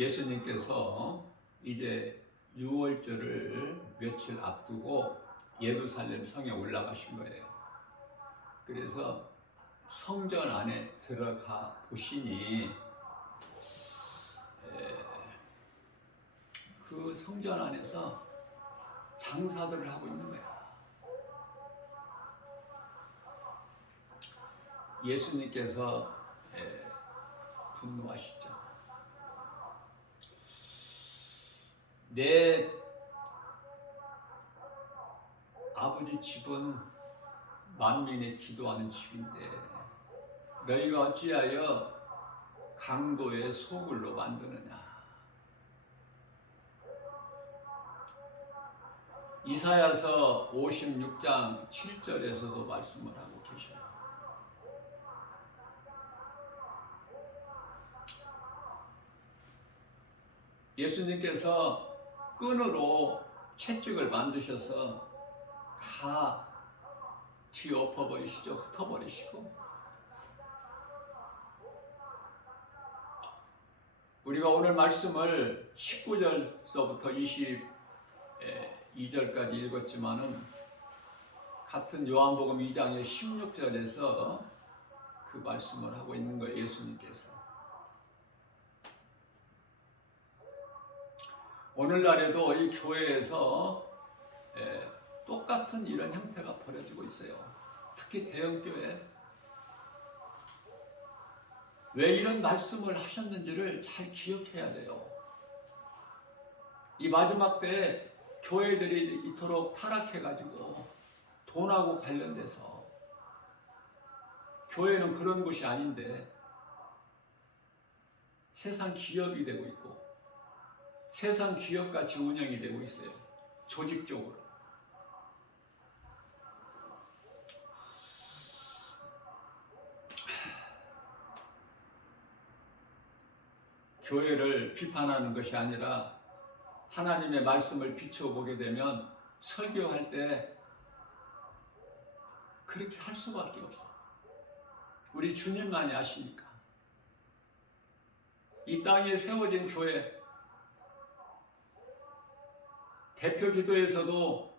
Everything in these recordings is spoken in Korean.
예수님께서 이제 유월절을 며칠 앞두고 예루살렘 성에 올라가신 거예요. 그래서 성전 안에 들어가 보시니 그 성전 안에서 장사들을 하고 있는 거야. 예수님께서 분노하시죠. 내 아버지 집은 만민의 기도하는 집인데 너희가 어찌하여 강도의 소굴로 만드느냐. 이사야서 56장 7절에서도 말씀을 하고 계셔요. 예수님께서 끈으로 채찍을 만드셔서 다 뒤엎어버리시죠. 흩어버리시고, 우리가 오늘 말씀을 19절서부터 22절까지 읽었지만은 같은 요한복음 2장의 16절에서 그 말씀을 하고 있는 거예요. 예수님께서 오늘날에도 이 교회에서 똑같은 이런 형태가 벌어지고 있어요. 특히 대형교회. 왜 이런 말씀을 하셨는지를 잘 기억해야 돼요. 이 마지막 때에 교회들이 이토록 타락해가지고 돈하고 관련돼서, 교회는 그런 곳이 아닌데 세상 기업이 되고 있고 세상 기업같이 운영이 되고 있어요. 조직적으로. 교회를 비판하는 것이 아니라 하나님의 말씀을 비춰보게 되면 설교할 때 그렇게 할 수밖에 없어. 우리 주님만이 아시니까. 이 땅에 세워진 교회, 대표 기도에서도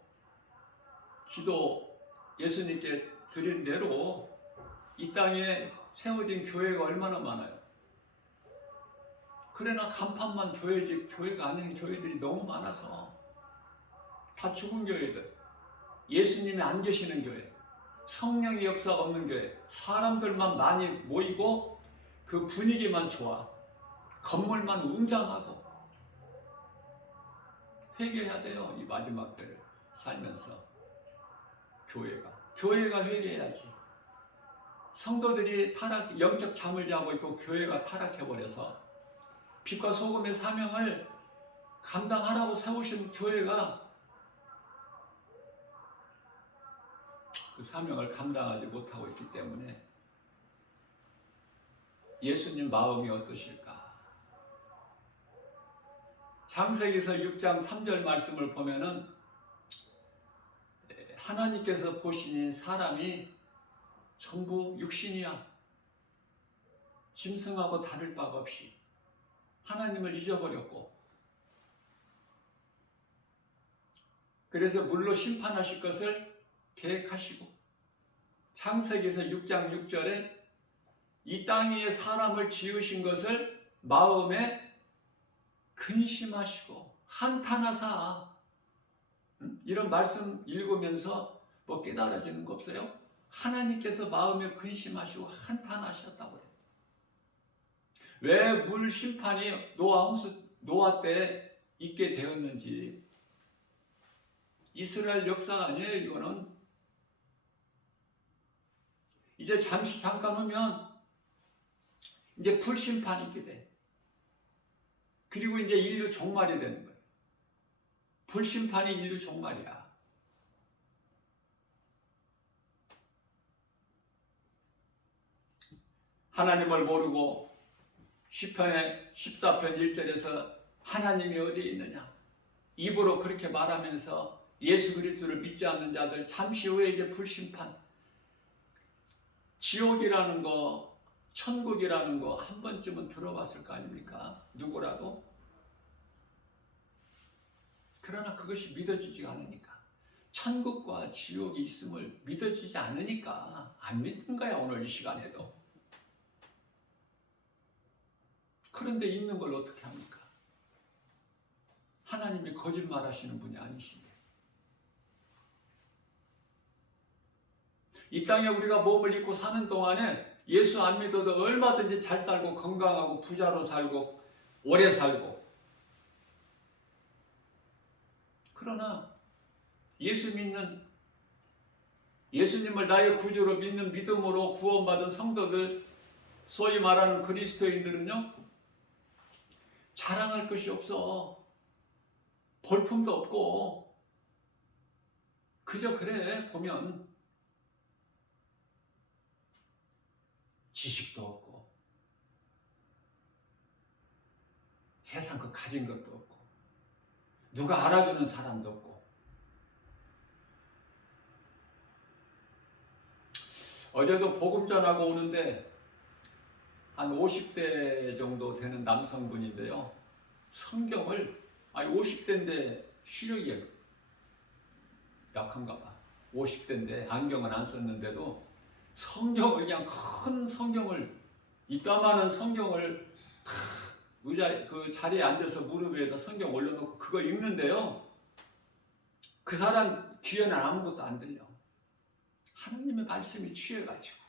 기도 예수님께 드린 대로 이 땅에 세워진 교회가 얼마나 많아요. 그러나 간판만 교회지 교회가 아닌 교회들이 너무 많아서 다 죽은 교회들, 예수님이 안 계시는 교회, 성령의 역사가 없는 교회, 사람들만 많이 모이고 그 분위기만 좋아, 건물만 웅장하고. 회개해야 돼요. 이 마지막 때를 살면서 교회가 회개해야지. 성도들이 영적 잠을 자고 있고 교회가 타락해버려서 빛과 소금의 사명을 감당하라고 세우신 교회가 그 사명을 감당하지 못하고 있기 때문에 예수님 마음이 어떠실까? 창세기서 6장 3절 말씀을 보면은 하나님께서 보시니 사람이 전부 육신이야. 짐승하고 다를 바가 없이 하나님을 잊어버렸고, 그래서 물로 심판하실 것을 계획하시고, 창세기서 6장 6절에 이 땅 위에 사람을 지으신 것을 마음에 근심하시고 한탄하사. 이런 말씀 읽으면서 뭐 깨달아지는 거 없어요? 하나님께서 마음에 근심하시고 한탄하셨다고 해요. 왜 물 심판이 노아 때 있게 되었는지. 이스라엘 역사가 아니에요. 이거는 이제 잠깐 후면 이제 불심판이 있게 돼. 그리고 이제 인류 종말이 되는 거예요. 불심판이 인류 종말이야. 하나님을 모르고 시편의 14편 1절에서 하나님이 어디에 있느냐 입으로 그렇게 말하면서 예수 그리스도를 믿지 않는 자들 잠시 후에 이제 불심판, 지옥이라는 거, 천국이라는 거 한 번쯤은 들어봤을 거 아닙니까? 누구라도 그러나 그것이 믿어지지가 않으니까, 천국과 지옥이 있음을 믿어지지 않으니까 안 믿는 거야, 오늘 이 시간에도. 그런데 있는 걸 어떻게 합니까? 하나님이 거짓말하시는 분이 아니신데. 이 땅에 우리가 몸을 입고 사는 동안에 예수 안 믿어도 얼마든지 잘 살고 건강하고 부자로 살고 오래 살고. 그러나 예수 믿는, 예수님을 나의 구주로 믿는 믿음으로 구원받은 성도들, 소위 말하는 그리스도인들은요, 자랑할 것이 없어. 볼품도 없고, 그저 그래 보면 지식도 없고, 세상 그 가진 것도 없고, 누가 알아주는 사람도 없고. 어제도 복음 전하고 오는데 한 50대 정도 되는 남성분인데요, 성경을, 50대인데 시력이 약한가 봐. 50대인데 안경은 안 썼는데도 성경을, 그냥 큰 성경을, 이따만한 성경을 의자, 그 자리에 앉아서 무릎 위에다 성경 올려놓고 그거 읽는데요, 그 사람 귀에는 아무것도 안 들려. 하나님의 말씀이 취해가지고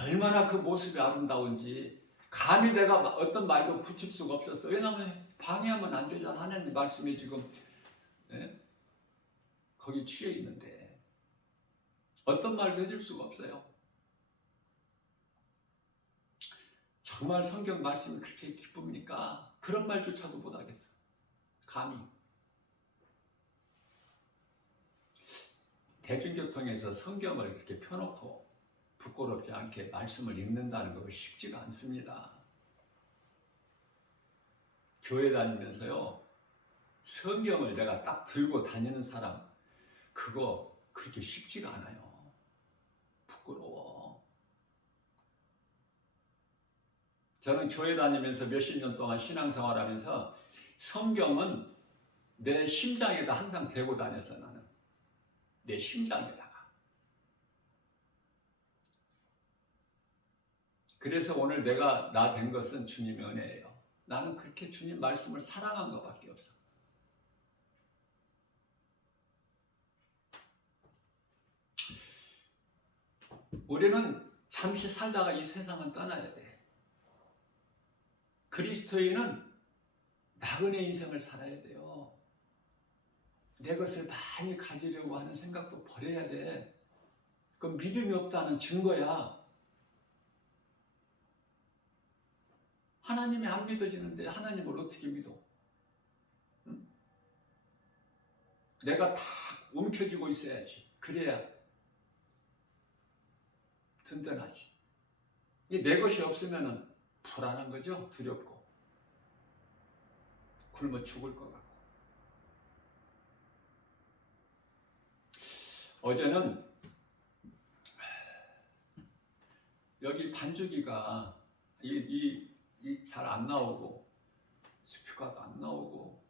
얼마나 그 모습이 아름다운지 감히 내가 어떤 말도 붙일 수가 없었어. 왜냐하면 방해하면 안 되잖아. 하나님 말씀이 지금 거기 취해 있는데 어떤 말도 해줄 수가 없어요. 정말 성경 말씀이 그렇게 기쁩니까? 그런 말조차도 못하겠어. 감히. 대중교통에서 성경을 이렇게 펴놓고 부끄럽지 않게 말씀을 읽는다는 거 쉽지가 않습니다. 교회 다니면서요, 성경을 내가 딱 들고 다니는 사람, 그거 그렇게 쉽지가 않아요. 부끄러워. 저는 교회 다니면서 몇십 년 동안 신앙생활하면서 성경은 내 심장에다 항상 대고 다녔어. 나는 내 심장에다가. 그래서 오늘 내가 나 된 것은 주님의 은혜예요. 나는 그렇게 주님 말씀을 사랑한 것밖에 없어. 우리는 잠시 살다가 이 세상은 떠나야 돼. 그리스도인은 나그네 인생을 살아야 돼요. 내 것을 많이 가지려고 하는 생각도 버려야 돼. 그건 믿음이 없다는 증거야. 하나님이 안 믿어지는데 하나님을 어떻게 믿어? 응? 내가 다 움켜쥐고 있어야지. 그래야 든든하지. 내 것이 없으면 불안한 거죠. 두렵고 굶어 죽을 것 같고. 어제는 여기 반주기가 잘 안 나오고 스피커가 안 나오고,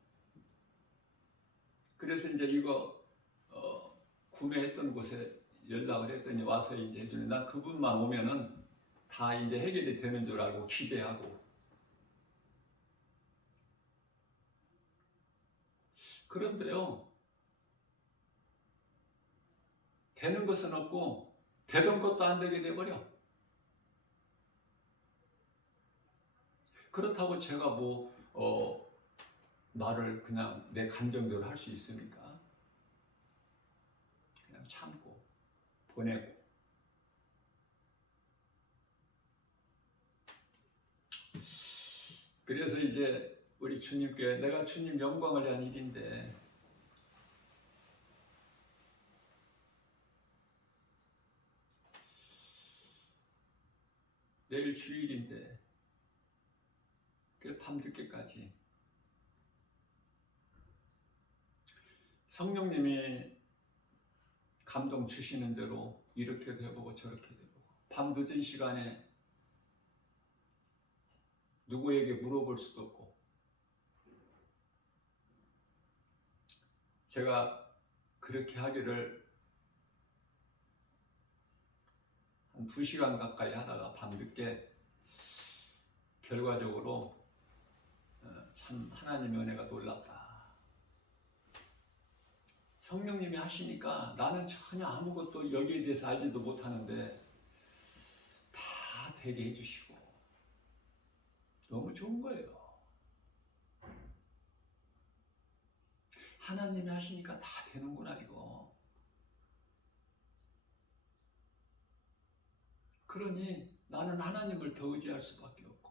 그래서 이제 이거 구매했던 곳에 연락을 했더니 와서 이제 해주는, 난 그분만 오면은 다 이제 해결이 되는 줄 알고 기대하고. 그런데요, 되는 것은 없고 되던 것도 안 되게 돼버려. 그렇다고 제가 말을 그냥 내 감정대로 할 수 있습니까? 그냥 참고 보내고. 그래서 이제 우리 주님께, 내가 주님 영광을 위한 일인데 내일 주일인데 밤늦게까지 성령님이 감동 주시는 대로 이렇게도 해보고 저렇게도 해보고, 밤 늦은 시간에 누구에게 물어볼 수도 없고, 제가 그렇게 하기를 한 2시간 가까이 하다가 밤늦게 결과적으로 참 하나님의 은혜가 놀랍다. 성령님이 하시니까 나는 전혀 아무것도 여기에 대해서 알지도 못하는데 다 되게 해주시고 너무 좋은 거예요. 하나님이 하시니까 다 되는구나 이거. 그러니 나는 하나님을 더 의지할 수밖에 없고.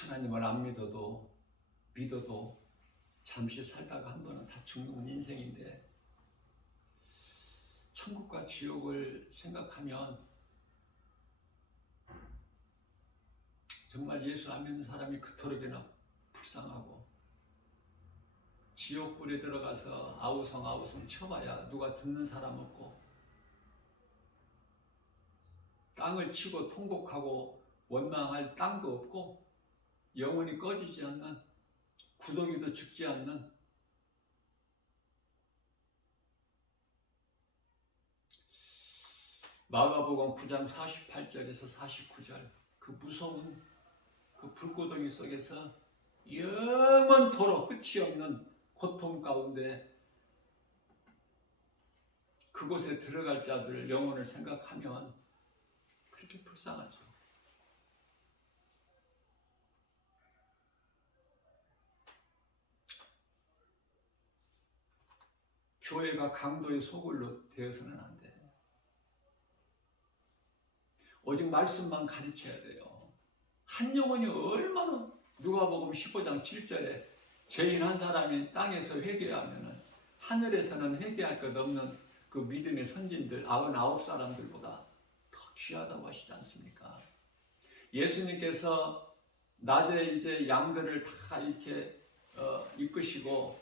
하나님을 안 믿어도 잠시 살다가 한 번은 다 죽는 인생인데, 천국과 지옥을 생각하면 정말 예수 안 믿는 사람이 그토록이나 불쌍하고, 지옥불에 들어가서 아우성 쳐봐야 누가 듣는 사람 없고, 땅을 치고 통곡하고 원망할 땅도 없고, 영원히 꺼지지 않는, 구더기도 죽지 않는, 마가복음 9장 48절에서 49절 그 무서운 그 불구덩이 속에서 영원토록 끝이 없는 고통 가운데 그곳에 들어갈 자들 영혼을 생각하면 그렇게 불쌍하죠. 교회가 강도의 소굴로 되어서는 안 돼. 오직 말씀만 가르쳐야 돼요. 한 영혼이 얼마나, 누가복음 15장 7절에 죄인 한 사람이 땅에서 회개하면 하늘에서는 회개할 것 없는 그 믿음의 선진들 99사람들보다 더 귀하다고 하시지 않습니까? 예수님께서 낮에 이제 양들을 다 이렇게 이끄시고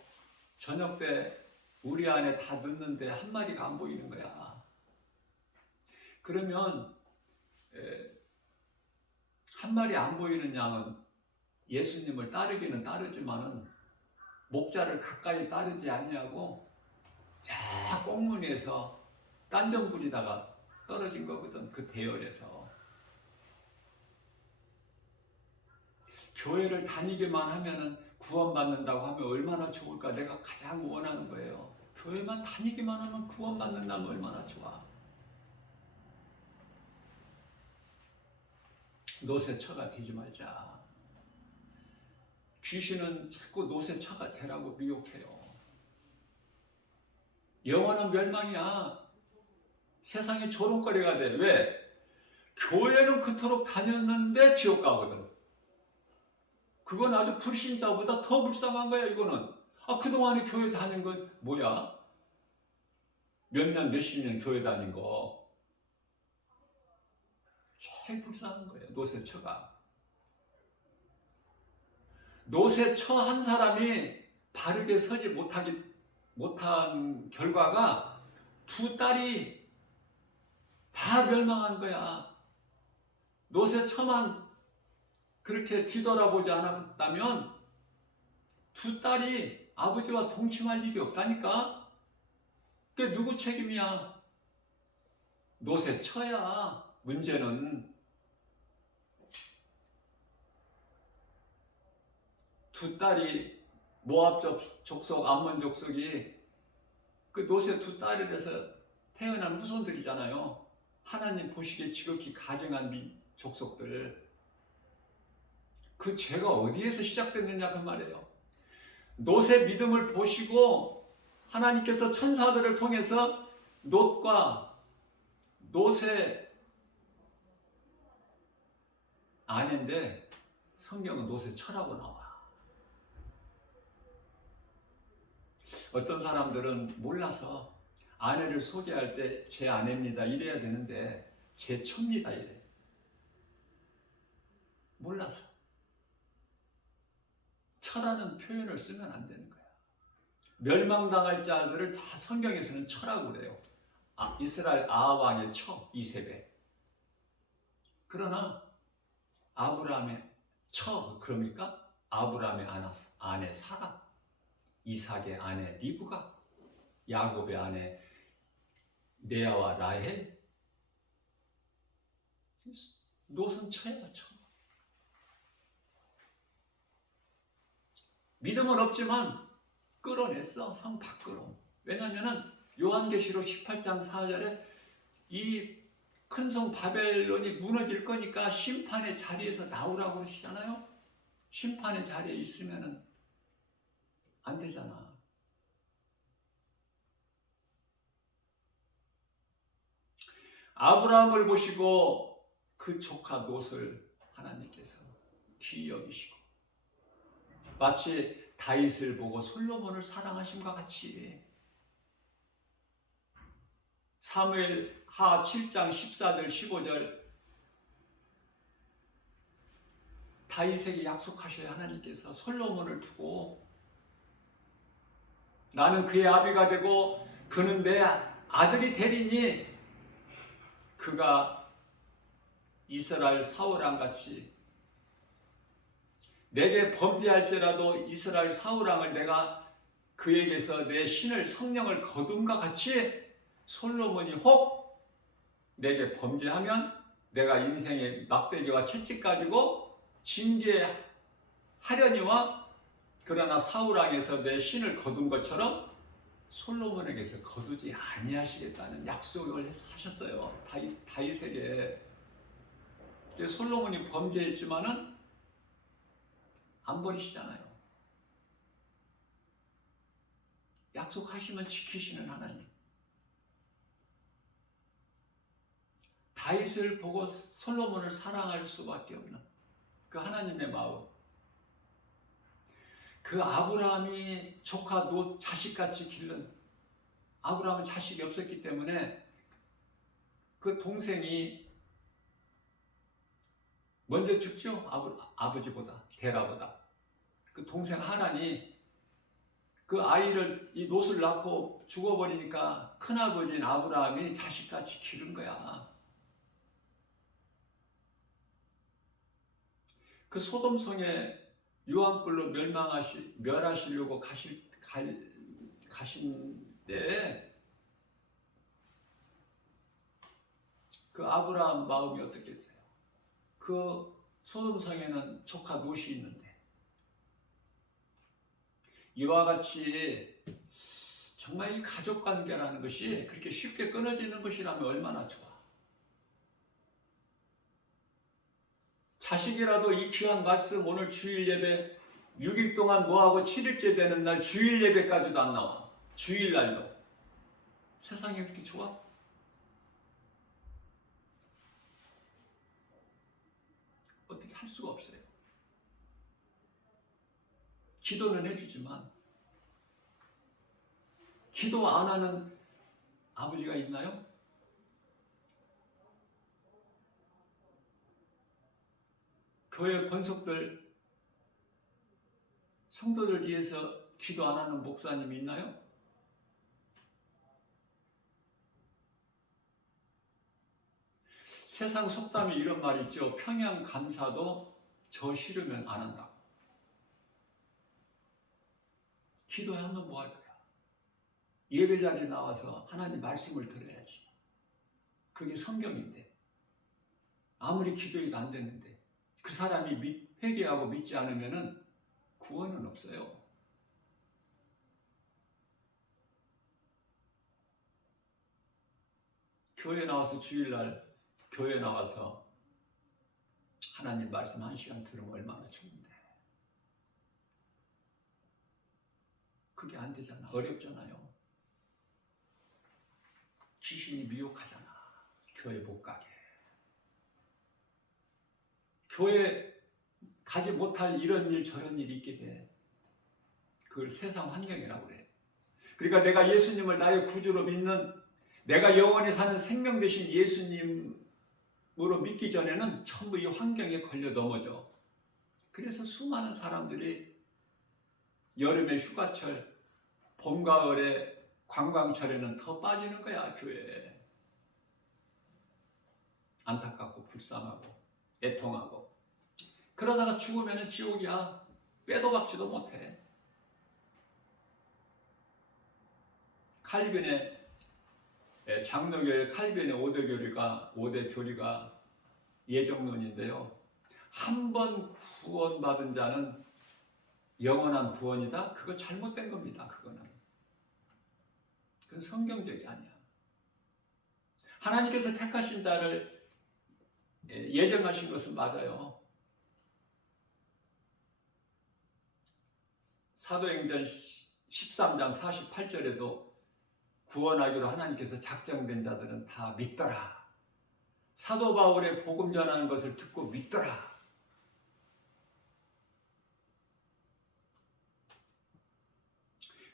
저녁 때 우리 안에 다 넣는데 한 마리가 안 보이는 거야. 그러면 한 마리 안 보이는 양은 예수님을 따르기는 따르지만은 목자를 가까이 따르지 아니하고 저 꽁무니에서 딴전 부리다가 떨어진 거거든. 그 대열에서. 교회를 다니기만 하면은 구원받는다고 하면 얼마나 좋을까. 내가 가장 원하는 거예요. 교회만 다니기만 하면 구원받는다면 얼마나 좋아. 노새처가 되지 말자. 귀신은 자꾸 노새처가 되라고 미혹해요. 영원한 멸망이야. 세상이 조롱거리가 돼. 왜? 교회는 그토록 다녔는데 지옥 가거든. 그건 아주 불신자보다 더 불쌍한 거야. 이거는. 그동안에 교회 다닌 건 뭐야? 몇 년 몇십 년 교회 다닌 거 제일 불쌍한 거예요. 노새처가. 노새처 한 사람이 바르게 서지 못한 결과가 두 딸이 다 멸망한 거야. 노새처만 그렇게 뒤돌아보지 않았다면 두 딸이 아버지와 동침할 일이 없다니까. 그게 누구 책임이야? 노새처야. 문제는 두 딸이 모압 족속, 암몬 족속이 그 노새 두 딸에서 태어난 후손들이잖아요. 하나님 보시기에 지극히 가증한 족속들. 그 죄가 어디에서 시작됐느냐 그 말이에요. 롯의 믿음을 보시고 하나님께서 천사들을 통해서 롯과 롯의 아내인데 성경은 롯의 처라고 나와. 어떤 사람들은 몰라서 아내를 소개할 때 제 아내입니다 이래야 되는데 제 처입니다 이래. 몰라서. 처라는 표현을 쓰면 안 되는 거야. 멸망당할 자들을 다 성경에서는 처라고 그래요. 이스라엘 아합 왕의 처 이세벨. 그러나 아브라함의 그러니까 아브라함의 아내 사라, 이삭의 아내 리브가, 야곱의 아내 레아와 라헬, 롯은 처야 처. 믿음은 없지만 끌어냈어, 성 밖으로. 왜냐하면 요한계시록 18장 4절에 이 큰 성 바벨론이 무너질 거니까 심판의 자리에서 나오라고 그러시잖아요. 심판의 자리에 있으면 안 되잖아. 아브라함을 보시고 그 조카 롯을 하나님께서 귀히 여기시고, 마치 다윗을 보고 솔로몬을 사랑하심과 같이 사무엘하 7장 14절 15절 다윗에게 약속하셔야 하나님께서 솔로몬을 두고 나는 그의 아비가 되고 그는 내 아들이 되리니 그가 이스라엘 사울왕같이 내게 범죄할지라도 이스라엘 사울왕을 내가 그에게서 내 신을 성령을 거둠과 같이 솔로몬이 혹 내게 범죄하면 내가 인생의 막대기와 채찍 가지고 징계하려니와, 그러나 사울왕에서 내 신을 거둔 것처럼 솔로몬에게서 거두지 아니하시겠다는 약속을 하셨어요. 다윗에게. 솔로몬이 범죄했지만은 안 버리시잖아요. 약속하시면 지키시는 하나님. 다윗을 보고 솔로몬을 사랑할 수밖에 없는 그 하나님의 마음. 그 아브라함이 조카 롯 자식같이 기른, 아브라함은 자식이 없었기 때문에 그 동생이 먼저 죽죠. 아버지보다, 데라보다. 그 동생 하란이 그 아이를, 이 롯을 낳고 죽어버리니까 큰아버지인 아브라함이 자식같이 기른 거야. 그 소돔성에 유황불로 멸하시려고 가신 때에 그 아브라함 마음이 어떻겠어요? 그 소돔성에는 조카 롯이 있는데 이와 같이 정말 이 가족관계라는 것이 그렇게 쉽게 끊어지는 것이라면 얼마나 좋아. 자식이라도 이 귀한 말씀, 오늘 주일 예배 6일 동안 뭐하고 7일째 되는 날 주일 예배까지도 안 나와. 주일날도. 세상이 그렇게 좋아? 어떻게 할 수가 없어요. 기도는 해주지만 기도 안 하는 아버지가 있나요? 교회 권속들, 성도들 위해서 기도 안 하는 목사님이 있나요? 세상 속담에 이런 말이 있죠. 평양 감사도 저 싫으면 안 한다. 기도하면 뭐 할 거야? 예배 자리에 나와서 하나님 말씀을 들어야지. 그게 성경인데. 아무리 기도해도 안 되는데 그 사람이 회개하고 믿지 않으면 구원은 없어요. 교회 나와서 주일날 교회 나와서 하나님 말씀 1시간 들으면 얼마나 좋은데. 그게 안 되잖아. 어렵잖아요. 귀신이 미혹하잖아. 교회 못 가게. 교회 가지 못할 이런 일 저런 일이 있게 돼. 그걸 세상 환경이라고 그래. 그러니까 내가 예수님을 나의 구주로 믿는, 내가 영원히 사는 생명 되신 예수님으로 믿기 전에는 전부 이 환경에 걸려 넘어져. 그래서 수많은 사람들이 여름에 휴가철, 봄, 가을에 관광철에는 더 빠지는 거야, 교회에. 안타깝고 불쌍하고. 애통하고. 그러다가 죽으면 지옥이야. 빼도 박지도 못해. 칼빈의 장로교의 칼빈의 5대 교리가 예정론인데요. 한 번 구원받은 자는 영원한 구원이다? 그거 잘못된 겁니다. 그건 성경적이 아니야. 하나님께서 택하신 자를 예정하신 것은 맞아요. 사도행전 13장 48절에도 구원하기로 하나님께서 작정된 자들은 다 믿더라. 사도 바울의 복음 전하는 것을 듣고 믿더라.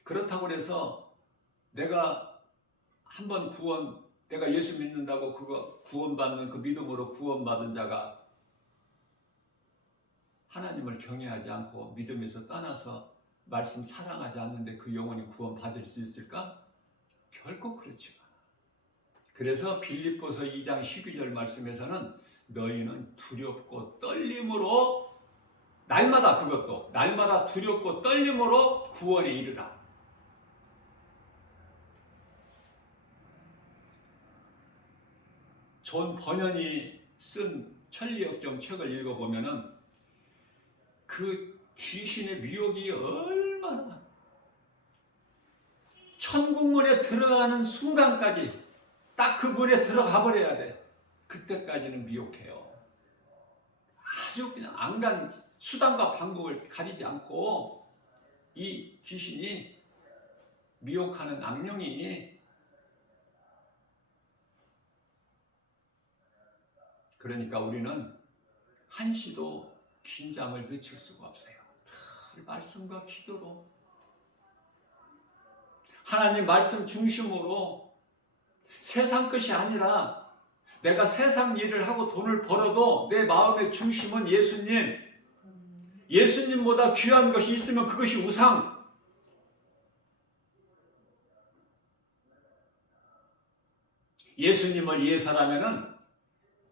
그렇다고 해서 내가 내가 예수 믿는다고 그거 구원받는 그 믿음으로 구원받은 자가 하나님을 경외하지 않고 믿음에서 떠나서 말씀 사랑하지 않는데 그 영혼이 구원받을 수 있을까? 결코 그렇지가 않아. 그래서 빌립보서 2장 12절 말씀에서는 너희는 두렵고 떨림으로 날마다 두렵고 떨림으로 구원에 이르라. 존 버년이 쓴 천리역정 책을 읽어보면은 그 귀신의 미혹이 얼마나 천국문에 들어가는 순간까지 딱 그 문에 들어가 버려야 돼. 그때까지는 미혹해요. 아주 그냥 안간 수단과 방법을 가리지 않고 이 귀신이 미혹하는 악령이 그러니까 우리는 한시도 긴장을 늦출 수가 없어요. 말씀과 기도로 하나님 말씀 중심으로 세상 것이 아니라 내가 세상 일을 하고 돈을 벌어도 내 마음의 중심은 예수님. 예수님보다 귀한 것이 있으면 그것이 우상. 예수님을 위해서라면은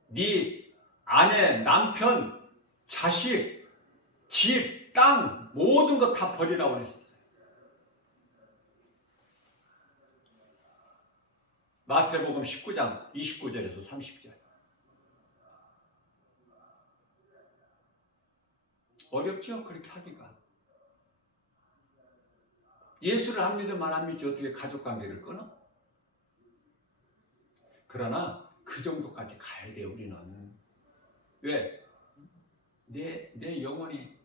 네 아내, 남편, 자식, 집, 땅 모든 것 다 버리라고 그랬어요. 마태복음 19장 29절에서 30절. 어렵죠? 그렇게 하기가. 예수를 안 믿으면 안 믿지 어떻게 가족관계를 끊어? 그러나 그 정도까지 가야 돼 우리는. 왜? 내 영혼이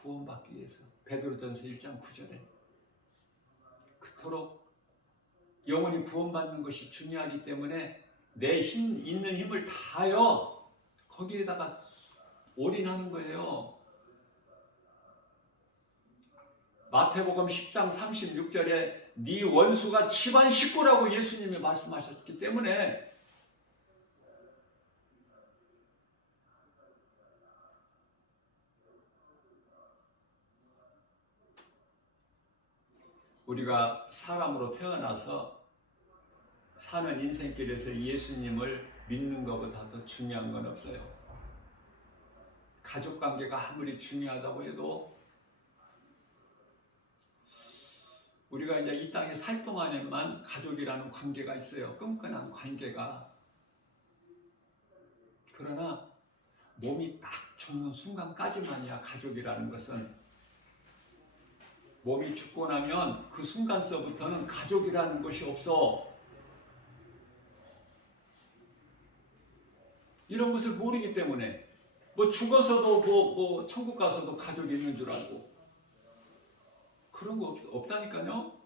구원받기 위해서. 베드로전서 1장 9절에 그토록 영혼이 구원받는 것이 중요하기 때문에 내 있는 힘을 다하여 거기에다가 올인하는 거예요. 마태복음 10장 36절에 네 원수가 집안 식구라고 예수님이 말씀하셨기 때문에 우리가 사람으로 태어나서 사는 인생길에서 예수님을 믿는 것보다 더 중요한 건 없어요. 가족관계가 아무리 중요하다고 해도 우리가 이제 이 땅에 살 동안에만 가족이라는 관계가 있어요. 끈끈한 관계가. 그러나 몸이 딱 죽는 순간까지만이야. 가족이라는 것은. 몸이 죽고 나면 그 순간서부터는 가족이라는 것이 없어. 이런 것을 모르기 때문에 뭐 죽어서도 뭐 천국 가서도 가족이 있는 줄 알고 그런 거 없다니까요.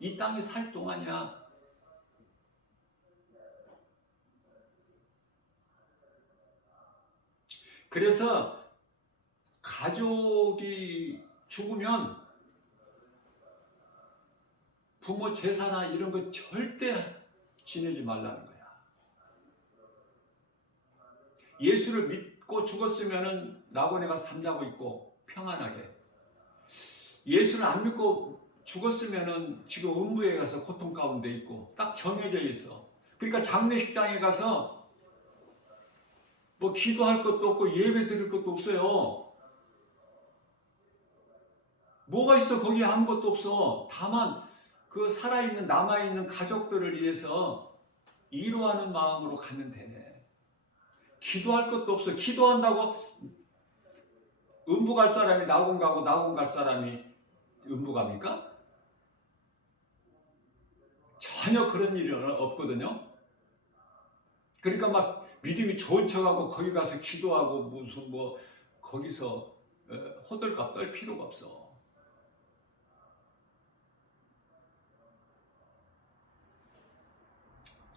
이 땅에 살 동안이야. 그래서 가족이 죽으면 부모 제사나 이런 거 절대 지내지 말라는 거야. 예수를 믿고 죽었으면은 낙원에 가서 잠자고 있고 평안하게. 예수를 안 믿고 죽었으면은 지금 음부에 가서 고통 가운데 있고 딱 정해져 있어. 그러니까 장례식장에 가서 뭐 기도할 것도 없고 예배 드릴 것도 없어요. 뭐가 있어? 거기에 아무것도 없어. 다만 그 살아있는 남아있는 가족들을 위해서 위로하는 마음으로 가면 돼. 기도할 것도 없어. 기도한다고 음부 갈 사람이 낙원 가고 낙원 갈 사람이 음부 갑니까? 전혀 그런 일은 없거든요. 그러니까 막 믿음이 좋은 척하고 거기 가서 기도하고 무슨 뭐 거기서 호들갑 떨 필요가 없어.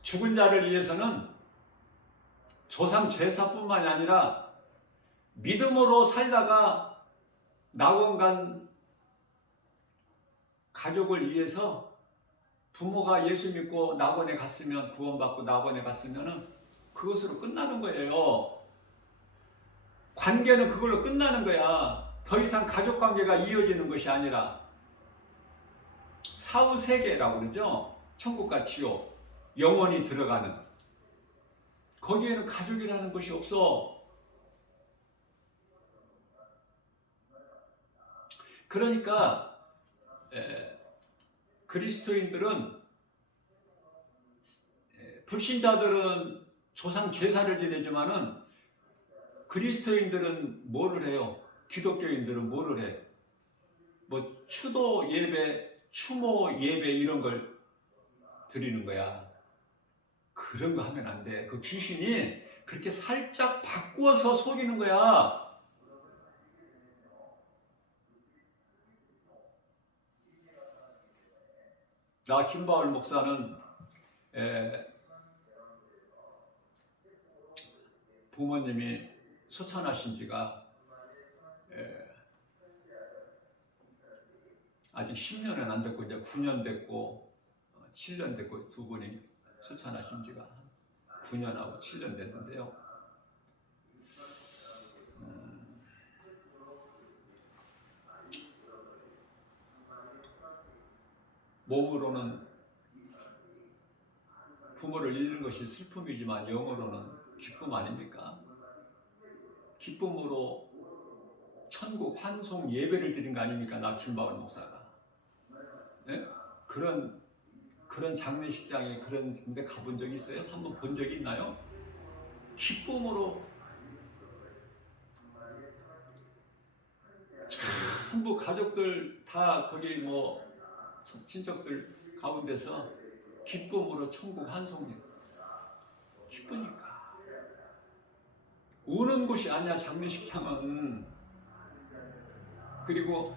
죽은 자를 위해서는 조상 제사뿐만이 아니라 믿음으로 살다가 낙원 간 가족을 위해서 부모가 예수 믿고 낙원에 갔으면 구원받고 낙원에 갔으면은 그것으로 끝나는 거예요. 관계는 그걸로 끝나는 거야. 더 이상 가족 관계가 이어지는 것이 아니라 사후세계라고 그러죠. 천국과 지옥, 영원히 들어가는 거기에는 가족이라는 것이 없어. 그러니까 그리스도인들은 불신자들은 조상 제사를 지내지만은 그리스도인들은 뭐를 해요? 기독교인들은 뭐를 해? 뭐 추도 예배, 추모 예배 이런 걸 드리는 거야. 그런 거 하면 안 돼. 그 귀신이 그렇게 살짝 바꾸어서 속이는 거야. 나 김바울 목사는 부모님이 소천하신 지가 아직 10년은 안 됐고 이제 9년 됐고 7년 됐고 두 분이 소천하신 지가 9년하고 7년 됐는데요. 몸으로는 부모를 잃는 것이 슬픔이지만 영어로는 기쁨 아닙니까? 기쁨으로 천국 환송 예배를 드린 거 아닙니까? 나 김바울 목사가. 네? 그런 장례식장에 그런 데 가본 적이 있어요? 한번 본 적이 있나요? 기쁨으로 전부 가족들 다 거기 뭐 친척들 가운데서 기쁨으로 천국 환송해. 기쁘니까. 우는 곳이 아니야 장례식장은. 그리고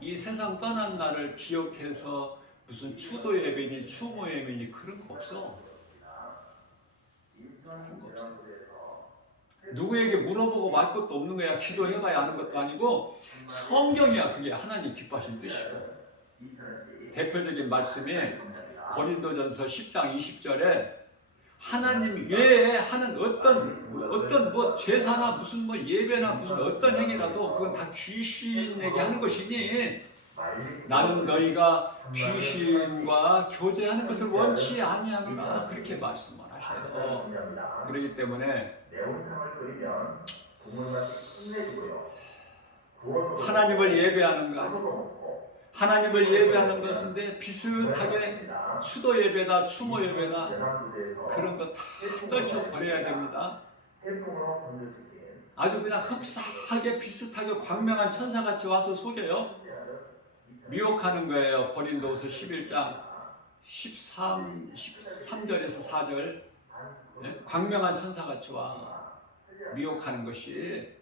이 세상 떠난 날을 기억해서 무슨 추도 예배니 추모 예배니 그런 거 없어. 그런 거 없어. 누구에게 물어보고 말 것도 없는 거야. 기도해봐야 하는 것도 아니고 성경이야. 그게 하나님 기뻐하신 뜻이고. 대표적인 말씀이 고린도전서 10장 20절에 하나님 외에 하는 어떤 뭐 제사나 무슨 뭐 예배나 무슨 어떤 행위라도 그건 다 귀신에게 하는 것이니 나는 너희가 귀신과 교제하는 것을 원치 아니하노라 그렇게 말씀을 하셔요. 그렇기 때문에 하나님을 예배하는 것 하나님을 예배하는 것인데 비슷하게 추도 예배다 추모 예배다 그런 거 다 떨쳐버려야 됩니다. 아주 그냥 흡사하게 비슷하게 광명한 천사같이 와서 속여요. 미혹하는 거예요. 고린도후서 11장 13절에서 4절 광명한 천사같이 와 미혹하는 것이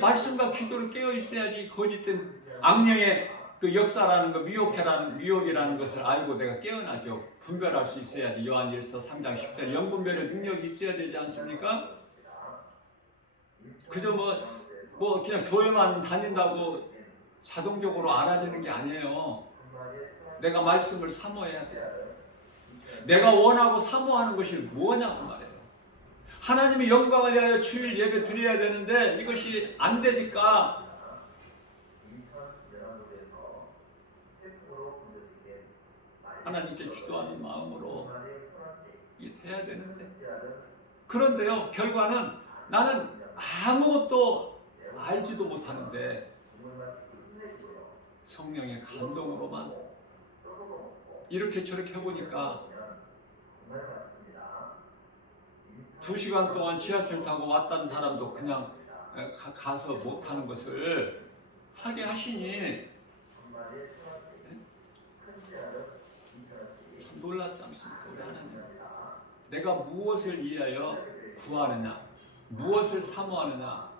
말씀과 기도를 깨어 있어야지 거짓된 악령의 그 역사라는 거 미혹이라는 것을 알고 내가 깨어나죠. 분별할 수 있어야지. 요한일서 3장 10절 영분별의 능력이 있어야 되지 않습니까? 그저 뭐 그냥 교회만 다닌다고 자동적으로 알아지는 게 아니에요. 내가 말씀을 사모해야 돼. 내가 원하고 사모하는 것이 뭐냐고 말이에요. 하나님의 영광을 위하여 주일 예배 드려야 되는데 이것이 안 되니까 하나님께 기도하는 마음으로 이게 돼야 되는데 그런데요, 결과는 나는 아무것도 알지도 못하는데 성령의 감동으로만 이렇게 저렇게 해보니까 2시간 동안 지하철 타고 왔던 사람도 그냥 가서 못하는 것을 하게 하시니 참 놀랍지 않습니까? 우리 하나님, 내가 무엇을 위하여 구하느냐, 무엇을 사모하느냐,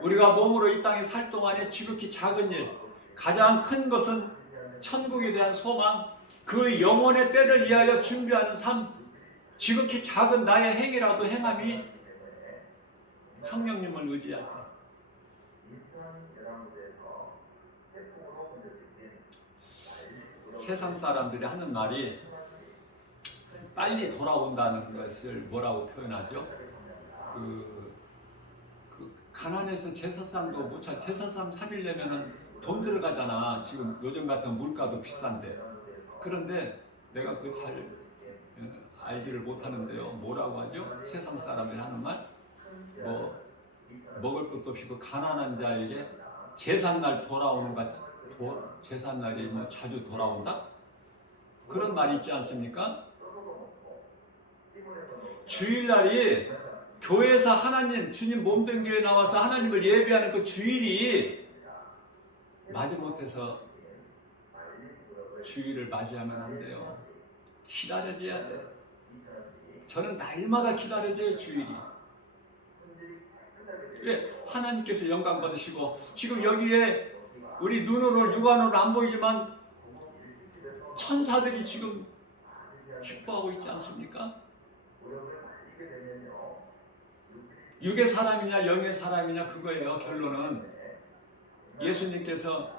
우리가 몸으로 이 땅에 살 동안에 지극히 작은 일, 가장 큰 것은 천국에 대한 소망, 그 영혼의 때를 위하여 준비하는 삶, 지극히 작은 나의 행위라도 행함이 성령님을 의지할 때, 세상 사람들이 하는 말이 빨리 돌아온다는 것을 뭐라고 표현하죠? 가난해서 제사상도 못 차. 제사상 차리려면은 돈 들어가잖아. 지금 요즘 같은 물가도 비싼데. 그런데 내가 그 잘 알지를 못하는데요. 뭐라고 하죠? 세상 사람들이 하는 말? 먹을 것도 없이 그 가난한 자에게 제삿날 돌아오는 같이, 제삿날이 뭐 자주 돌아온다? 그런 말이 있지 않습니까? 주일날이 교회에서 하나님, 주님 몸된 교회에 나와서 하나님을 예배하는 그 주일이 마지못해서 주일을 맞이하면 안 돼요. 기다려져야 돼. 저는 날마다 기다려져요, 주일이. 왜? 하나님께서 영광 받으시고, 지금 여기에 우리 눈으로, 육안으로 안 보이지만 천사들이 지금 기뻐하고 있지 않습니까? 육의 사람이냐 영의 사람이냐 그거예요. 결론은 예수님께서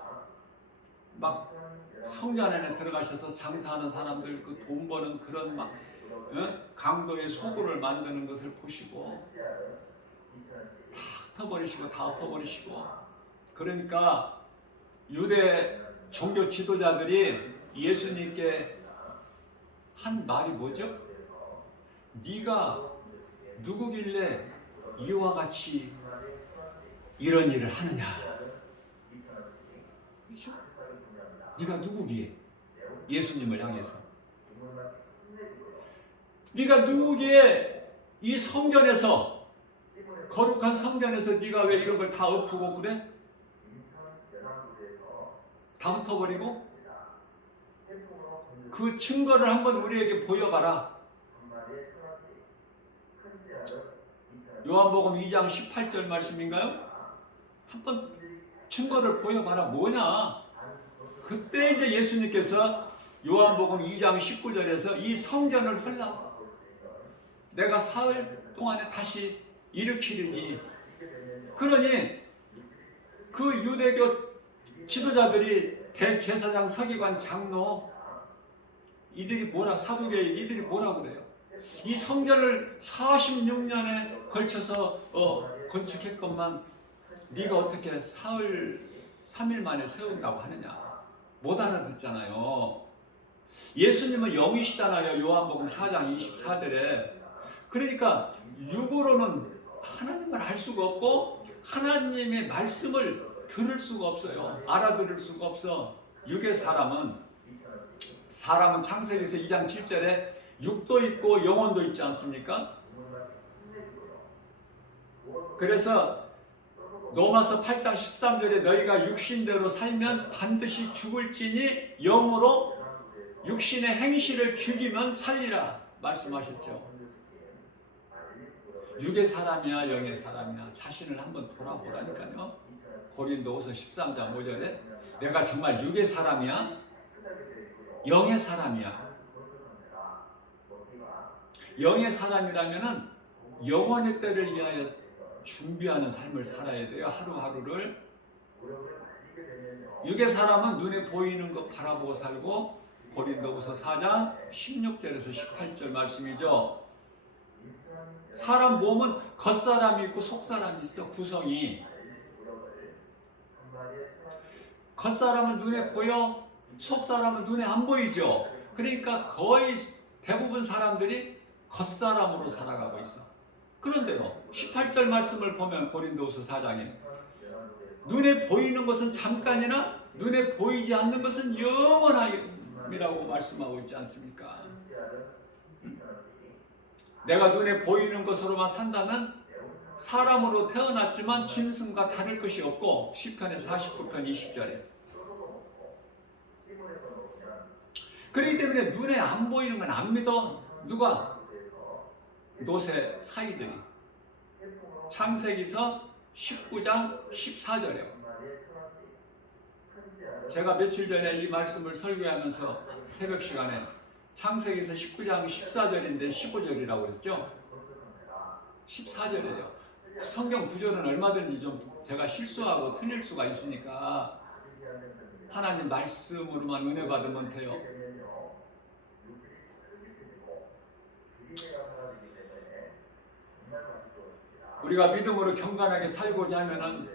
막 성전 안에 들어가셔서 장사하는 사람들, 그 돈 버는 그런 막 강도의 소굴을 만드는 것을 보시고 다 흩어버리시고 다 엎어버리시고, 그러니까 유대 종교 지도자들이 예수님께 한 말이 뭐죠? 네가 누구길래 이와 같이 이런 일을 하느냐? 그렇죠? 네가 누구기에? 예수님을 향해서. 네가 누구기에 이 성전에서, 거룩한 성전에서 네가 왜 이런 걸 다 엎고 그래? 다 흩어버리고? 그 증거를 한번 우리에게 보여봐라. 요한복음 2장 18절 말씀인가요? 한번 증거를 보여봐라. 뭐냐? 그때 이제 예수님께서 요한복음 2장 19절에서 이 성전을 헐라고 내가 사흘 동안에 다시 일으키리니, 그러니 그 유대교 지도자들이 대제사장, 서기관, 장로 이들이 사두개인 이들이 뭐라고 그래요? 이 성전을 46년에 걸쳐서 건축했건만 네가 어떻게 사흘 3일 만에 세운다고 하느냐? 못 알아듣잖아요. 예수님은 영이시잖아요. 요한복음 4장 24절에. 그러니까 육으로는 하나님을 알 수가 없고 하나님의 말씀을 들을 수가 없어요. 알아들을 수가 없어. 육의 사람은 창세기에서 2장 7절에 육도 있고 영혼도 있지 않습니까? 그래서 로마서 8장 13절에 너희가 육신대로 살면 반드시 죽을지니 영으로 육신의 행실을 죽이면 살리라 말씀하셨죠. 육의 사람이야 영의 사람이야 자신을 한번 돌아보라니까요. 고린도후서 13장 5절에 내가 정말 육의 사람이야 영의 사람이야. 영의 사람이라면은 영원의 때를 위하여 준비하는 삶을 살아야 돼요. 하루하루를. 육의 사람은 눈에 보이는 것 바라보고 살고, 고린도후서 4장 16절에서 18절 말씀이죠. 사람 몸은 겉사람이 있고 속사람이 있어. 구성이. 겉사람은 눈에 보여, 속사람은 눈에 안 보이죠. 그러니까 거의 대부분 사람들이 겉사람으로 살아가고 있어. 그런데요, 18절 말씀을 보면 고린도후서 4장에 눈에 보이는 것은 잠깐이나 눈에 보이지 않는 것은 영원함이라고 말씀하고 있지 않습니까? 내가 눈에 보이는 것으로만 산다면 사람으로 태어났지만 짐승과 다를 것이 없고, 시편의 49편 20절에. 그렇기 때문에 눈에 안 보이는 건 안 믿어. 누가? 노새 사이들이. 창세기서 19장 14절에요. 제가 며칠 전에 이 말씀을 설교하면서 새벽 시간에 창세기서 19장 14절인데 15절이라고 그랬죠? 14절이에요. 성경 구절은 얼마든지 좀 제가 실수하고 틀릴 수가 있으니까 하나님 말씀으로만 은혜 받으면 돼요. 우리가 믿음으로 경건하게 살고자 하면은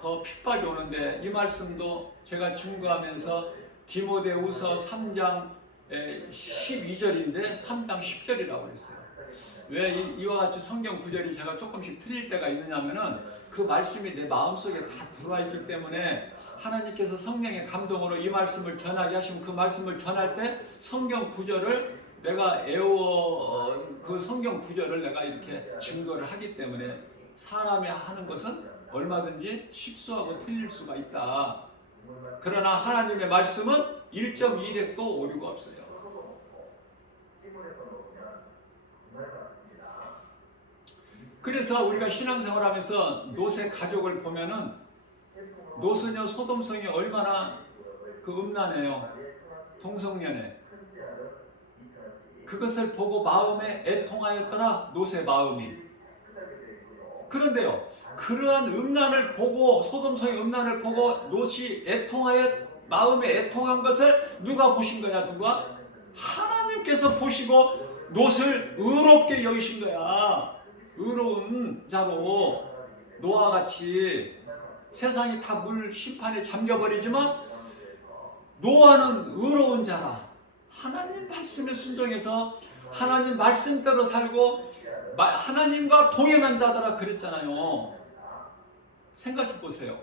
더 핍박이 오는데, 이 말씀도 제가 증거하면서 디모데후서 3장 12절인데 3장 10절이라고 했어요. 왜 이와 같이 성경 구절이 제가 조금씩 틀릴 때가 있느냐면은 그 말씀이 내 마음속에 다 들어와 있기 때문에, 하나님께서 성령의 감동으로 이 말씀을 전하게 하시면 그 말씀을 전할 때 성경 구절을 내가 그 성경 구절을 내가 이렇게 증거를 하기 때문에 사람이 하는 것은 얼마든지 실수하고 틀릴 수가 있다. 그러나 하나님의 말씀은 1.1획도 오류가 없어요. 그래서 우리가 신앙생활하면서 노새 가족을 보면은 노소녀 소돔성이 얼마나 그 음란해요. 동성연애. 그것을 보고 마음에 애통하였더라, 노새 마음이. 그런데요, 그러한 음란을 보고, 소돔성의 음란을 보고 롯이 마음에 애통한 것을 누가 보신 거냐? 누가? 하나님께서 보시고 롯을 의롭게 여기신 거야. 의로운 자로. 노아와 같이 세상이 다 물 심판에 잠겨버리지만 노아는 의로운 자라. 하나님 말씀에 순종해서 하나님 말씀대로 살고 하나님과 동행한 자더라 그랬잖아요. 생각해 보세요.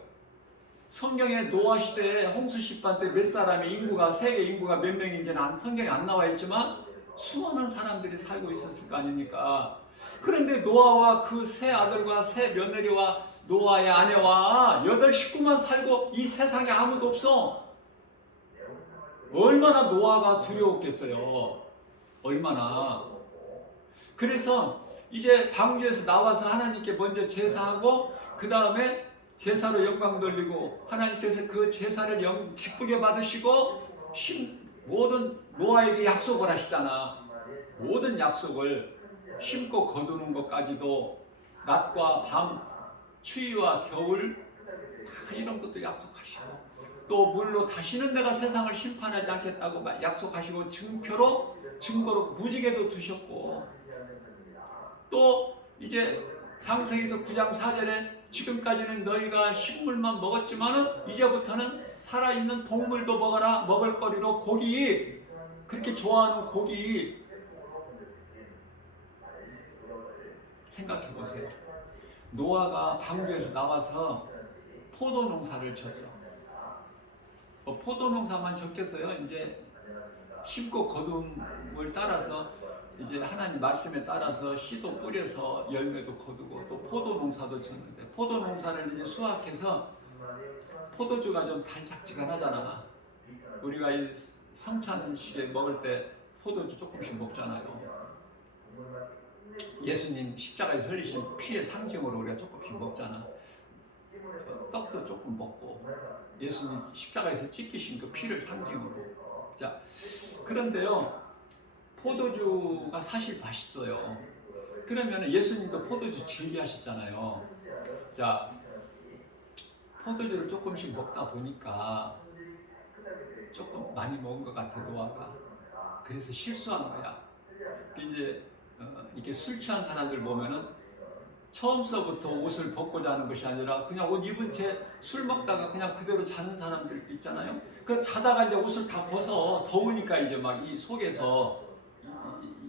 성경에 노아 시대에 홍수 심판 때 몇 사람의 인구가, 세계 인구가 몇 명인지는 성경에 안 나와 있지만 수많은 사람들이 살고 있었을 거 아닙니까? 그런데 노아와 그 세 아들과 세 며느리와 노아의 아내와 8 식구만 살고 이 세상에 아무도 없어. 얼마나 노아가 두려웠겠어요. 얼마나. 그래서 이제 방주에서 나와서 하나님께 먼저 제사하고 그 다음에 제사로 영광 돌리고, 하나님께서 그 제사를 기쁘게 받으시고 모든 노아에게 약속을 하시잖아. 모든 약속을 심고 거두는 것까지도, 낮과 밤, 추위와 겨울 다 이런 것도 약속하시고, 또 물로 다시는 내가 세상을 심판하지 않겠다고 약속하시고, 증거로 무지개도 두셨고, 또 이제 창세기서 9장 4절에 지금까지는 너희가 식물만 먹었지만은 이제부터는 살아있는 동물도 먹어라. 먹을거리로 고기, 그렇게 좋아하는 고기. 생각해 보세요. 노아가 방주에서 나와서 포도 농사를 쳤어. 포도 농사만 졌겠어요? 이제 심고 거둠을 따라서 이제 하나님 말씀에 따라서 씨도 뿌려서 열매도 거두고, 또 포도 농사도 쳤는데, 포도 농사를 이제 수확해서 포도주가 좀 달짝지근하잖아. 우리가 이 성찬식에 먹을 때 포도주 조금씩 먹잖아요. 예수님 십자가에 흘리신 피의 상징으로 우리가 조금씩 먹잖아. 떡도 조금 먹고, 예수님 십자가에서 찢기신 그 피를 상징으로. 자, 그런데요, 포도주가 사실 맛있어요. 그러면 예수님도 포도주 즐겨하셨잖아요. 자, 포도주를 조금씩 먹다 보니까 조금 많이 먹은 것 같아, 노아가. 그래서 실수한 거야. 이제 이렇게 술 취한 사람들 보면은 처음서부터 옷을 벗고 자는 것이 아니라 그냥 옷 입은 채 술 먹다가 그냥 그대로 자는 사람들 있잖아요. 그 자다가 이제 옷을 다 벗어. 더우니까 이제 막 이 속에서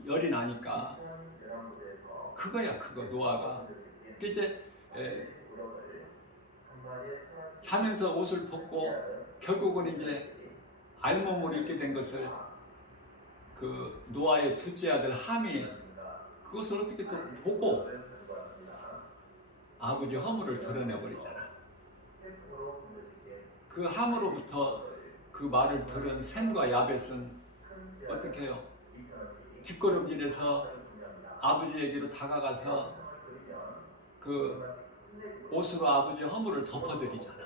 열이 나니까. 그거야 그거 노아가. 그 이제 자면서 옷을 벗고 결국은 이제 알몸으로 입게 된 것을 그 노아의 둘째 아들 함이 그것을 어떻게 또 보고 아버지 허물을 드러내버리잖아. 그 함으로부터 그 말을 들은 셈과 야벳은 어떻게 해요? 뒷걸음질해서 아버지에게로 다가가서 그 옷으로 아버지 허물을 덮어드리잖아.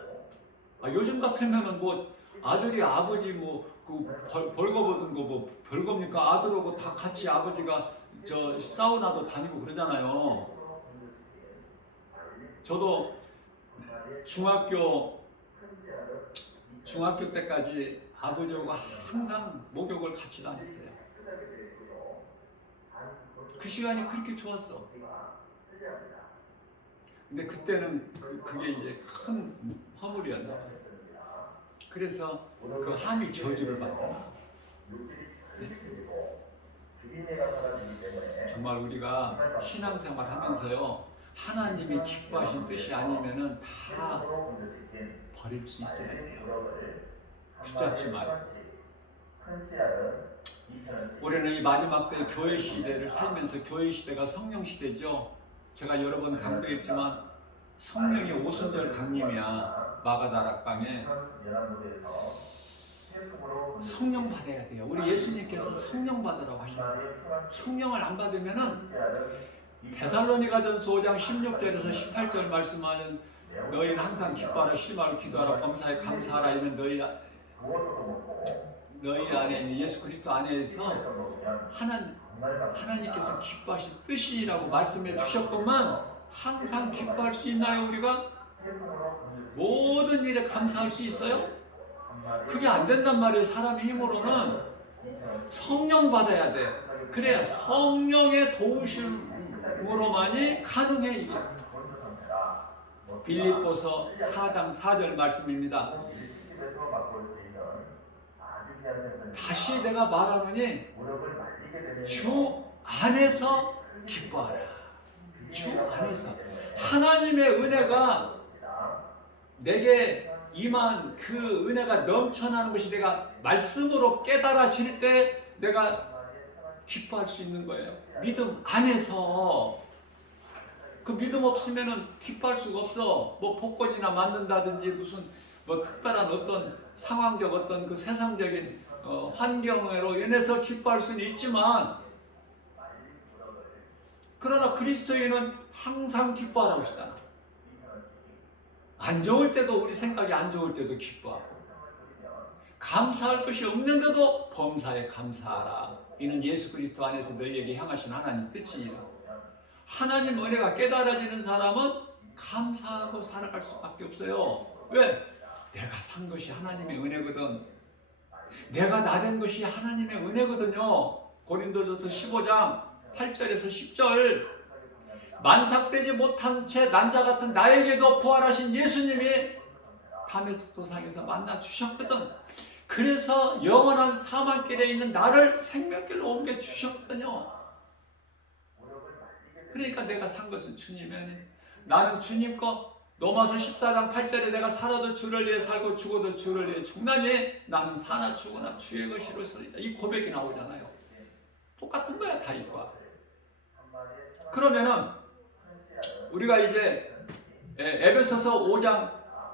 요즘 같으면은 뭐 아들이 아버지 그 벌거벗은 거 뭐 별겁니까? 아들하고 다 같이 아버지가 저 사우나도 다니고 그러잖아요. 저도 중학교 때까지 아버지하고 항상 목욕을 같이 다녔어요. 그 시간이 그렇게 좋았어. 근데 그때는 그게 이제 큰 허물이었나 봐요. 그래서 그 함이 저주를 받잖아. 네? 정말 우리가 신앙생활 하면서요, 하나님이 기뻐하신 뜻이 아니면은 다 버릴 수 있어야 돼요. 붙잡지 말고. 우리는 이 마지막 때 교회 시대를 살면서, 교회 시대가 성령 시대죠. 제가 여러 번 강조했지만 성령이 오순절 강림이야. 마가다락방에 성령 받아야 돼요. 우리 예수님께서 성령 받으라고 하셨어요. 성령을 안 받으면은 데살로니가전서 5장 16절에서 18절 말씀하는 너희는 항상 기뻐하라, 심하라, 기도하라, 범사에 감사하라. 이는 너희 안에 있는 예수 그리스도 안에서 하나님께서 기뻐하신 뜻이라고 말씀해 주셨건만 항상 기뻐할 수 있나요? 우리가 모든 일에 감사할 수 있어요? 그게 안 된단 말이에요. 사람의 힘으로는 성령 받아야 돼. 그래야 성령의 도우심으로만이 가능해. 이게 빌립보서 4장 4절 말씀입니다. 다시 내가 말하노니 주 안에서 기뻐하라. 주 안에서 하나님의 은혜가 내게 임한 그 은혜가 넘쳐나는 것이 내가 말씀으로 깨달아질 때 내가 기뻐할 수 있는 거예요. 믿음 안에서. 그 믿음 없으면은 기뻐할 수가 없어. 뭐 복권이나 만든다든지 무슨 뭐 특별한 어떤 상황적 어떤 그 세상적인 환경으로 인해서 기뻐할 수는 있지만, 그러나 그리스도인은 항상 기뻐하라고 하시잖아. 안 좋을 때도, 우리 생각이 안 좋을 때도 기뻐하고, 감사할 것이 없는데도 범사에 감사하라. 이는 예수 그리스도 안에서 너희에게 향하신 하나님 뜻이니라. 하나님 은혜가 깨달아지는 사람은 감사하고 살아갈 수밖에 없어요. 왜? 내가 산 것이 하나님의 은혜거든. 내가 나된 것이 하나님의 은혜거든요. 고린도전서 15장 8절에서 10절, 만삭되지 못한 채 난자 같은 나에게도 부활하신 예수님이 다메섹 도상에서 만나 주셨거든. 그래서 영원한 사망길에 있는 나를 생명길로 옮겨 주셨거든요. 그러니까 내가 산 것은 주님이 아니에요. 나는 주님 거. 로마서 14장 8절에 내가 살아도 주를 위해 살고 죽어도 주를 위해 죽나니 나는 사나 죽으나 주의 것이로소이다. 이 고백이 나오잖아요. 똑같은 거야, 다윗과. 그러면은 우리가 이제 에베소서 5장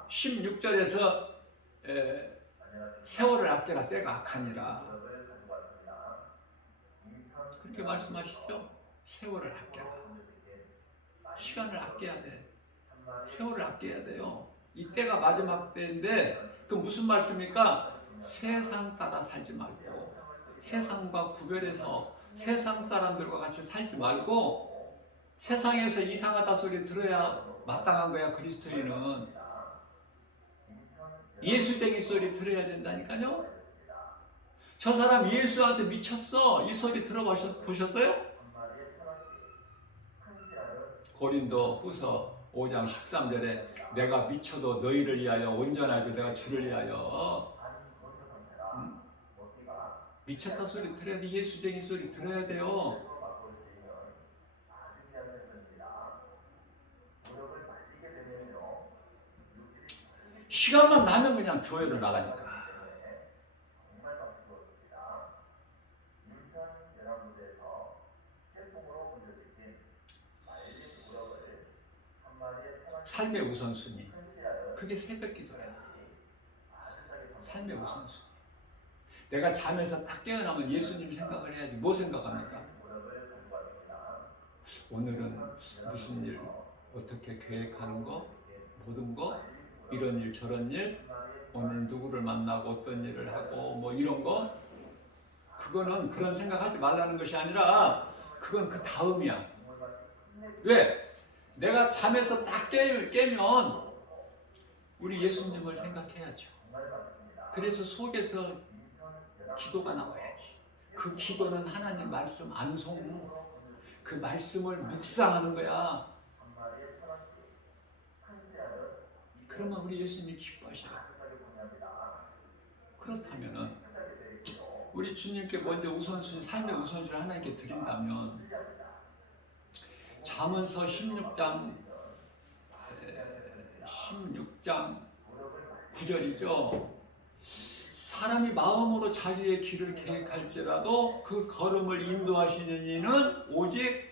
16절에서 세월을 아껴라, 때가 악하니라, 그렇게 말씀하시죠. 세월을 아껴라. 시간을 아껴야 돼. 세월을 아껴야 돼요. 이 때가 마지막 때인데, 그 무슨 말씀입니까? 세상 따라 살지 말고, 세상과 구별해서 세상 사람들과 같이 살지 말고, 세상에서 이상하다 소리 들어야 마땅한 거야. 그리스도인은 예수쟁이 소리 들어야 된다니까요. 저 사람 예수한테 미쳤어. 이 소리 들어보셨어요? 고린도 후서 5장 13절에 내가 미쳐도 너희를 위하여 온전하게 내가 주를 위하여. 미쳤다 소리 들어야 돼. 예수쟁이 소리 들어야 돼요. 시간만 나면 그냥 교회를 나가니까. 삶의 우선순위. 그게 새벽 기도야. 삶의 우선순위. 내가 잠에서 딱 깨어나면 예수님 생각을 해야지. 뭐 생각합니까? 오늘은 무슨 일, 어떻게 계획하는 거, 모든 거, 이런 일, 저런 일, 오늘 누구를 만나고 어떤 일을 하고 뭐 이런 거, 그거는 그런 생각하지 말라는 것이 아니라 그건 그 다음이야. 왜? 내가 잠에서 딱 깨면 우리 예수님을 생각해야죠. 그래서 속에서 기도가 나와야지. 그 기도는 하나님 말씀 암송, 그 말씀을 묵상하는 거야. 그러면 우리 예수님이 기뻐하셔요. 그렇다면은 우리 주님께 먼저 우선순위, 삶의 우선순위를 하나님께 드린다면 잠언서 16장 9절이죠. 사람이 마음으로 자기의 길을 계획할지라도 그 걸음을 인도하시는 이는 오직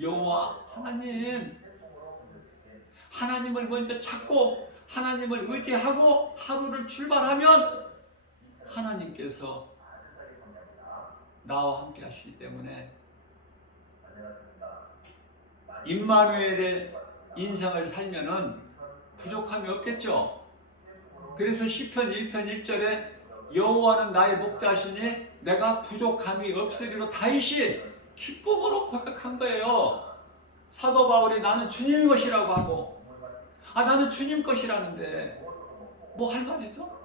여호와 하나님. 하나님을 먼저 찾고 하나님을 의지하고 하루를 출발하면 하나님께서 나와 함께 하시기 때문에 임마누엘의 인생을 살면은 부족함이 없겠죠. 그래서 시편 1편 1절에 여호와는 나의 목자시니 내가 부족함이 없으리로 다윗이 기쁨으로 고백한 거예요. 사도 바울이 나는 주님 것이라고 하고, 나는 주님 것이라는데 뭐 할 말 있어?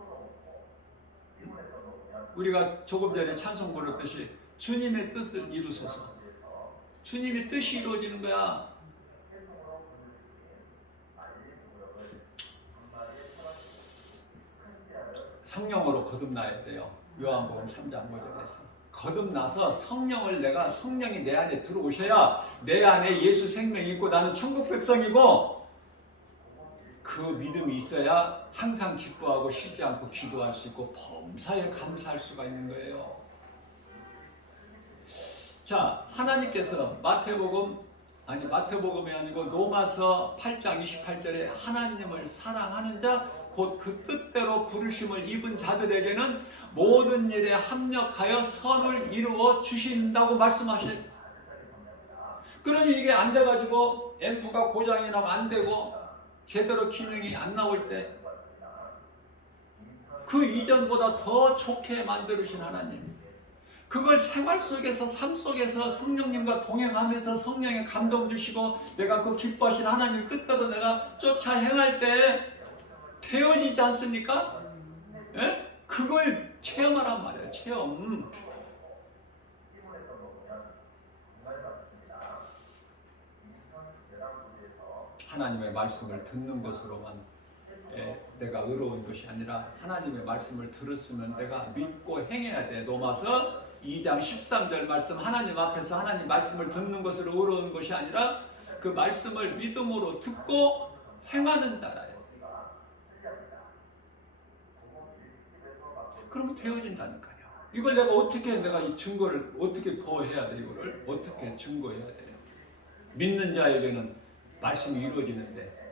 우리가 조금 전에 찬송 부르듯이 주님의 뜻을 이루소서. 주님의 뜻이 이루어지는 거야. 성령으로 거듭나야 돼요. 요한복음 3장 5절에서 거듭나서 성령이 내 안에 들어오셔야 내 안에 예수 생명이 있고 나는 천국 백성이고, 그 믿음이 있어야 항상 기뻐하고 쉬지 않고 기도할 수 있고 범사에 감사할 수가 있는 거예요. 자, 하나님께서 마태복음이 아니고 로마서 8장 28절에 하나님을 사랑하는 자 곧 그 뜻대로 부르심을 입은 자들에게는 모든 일에 합력하여 선을 이루어 주신다고 말씀하셔요. 그러니 이게 안 돼가지고 앰프가 고장이 나면 안 되고 제대로 기능이 안 나올 때 그 이전보다 더 좋게 만들으신 하나님, 그걸 생활 속에서 삶 속에서 성령님과 동행하면서 성령의 감동 주시고 내가 그 기뻐하신 하나님 뜻대로 내가 쫓아 행할 때 되어지지 않습니까? 예? 그걸 체험하란 말이에요. 체험. 하나님의 말씀을 듣는 것으로만 내가 의로운 것이 아니라 하나님의 말씀을 들었으면 내가 믿고 행해야 돼. 로마서 2장 13절 말씀, 하나님 앞에서 하나님 말씀을 듣는 것으로 의로운 것이 아니라 그 말씀을 믿음으로 듣고 행하는 자라요. 그러면 되어진다니까요. 이걸 내가 이 증거를 어떻게 더 해야 돼? 이거를 어떻게 증거해야 돼요? 믿는 자에게는 말씀이 이루어지는데,